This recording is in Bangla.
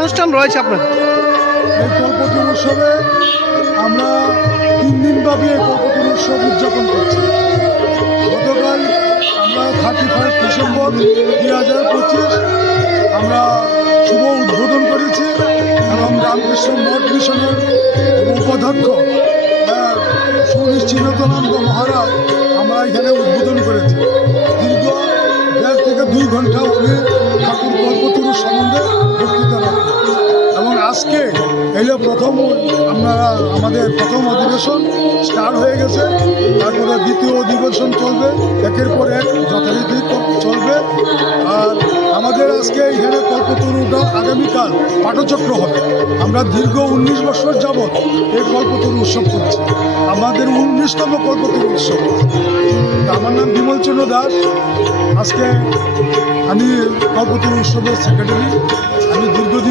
রয়েছে আপনাদের? এই উৎসবে আমরা তিন দিনব্যাপী এই কল্পতরু উৎসব উদযাপন করছি। গতকাল আমরা থার্টি ফাইভ ডিসেম্বর দুই হাজার পঁচিশ আমরা শুভ উদ্বোধন করেছি এবং রামকৃষ্ণ মঠ মিশনের উপাধ্যক্ষ আহ, সুনিশ্চিন্তানন্দ মহারাজ আমরা এখানে উদ্বোধন করেছি। দীর্ঘ দেড় থেকে দুই ঘণ্টা উনি ঠাকুর কল্পতরু সম্বন্ধে আজকে এলো প্রথম, আমরা আমাদের প্রথম অধিবেশন স্টার্ট হয়ে গেছে। তারপরে দ্বিতীয় অধিবেশন চলবে। একের পর এক যথারীতি চলবে। আর আমাদের আজকে এখানে কল্পতরুটা আগামীকাল পাঠচক্র হবে। আমরা দীর্ঘ উনিশ বছর যাবৎ এই কল্পতরু উৎসব করছি। আমাদের উনিশতম কল্পতরু উৎসব। আমার নাম বিমলচন্দ্র দাস। আজকে আমি কল্পতরু উৎসবের সেক্রেটারি আমি দীর্ঘদিন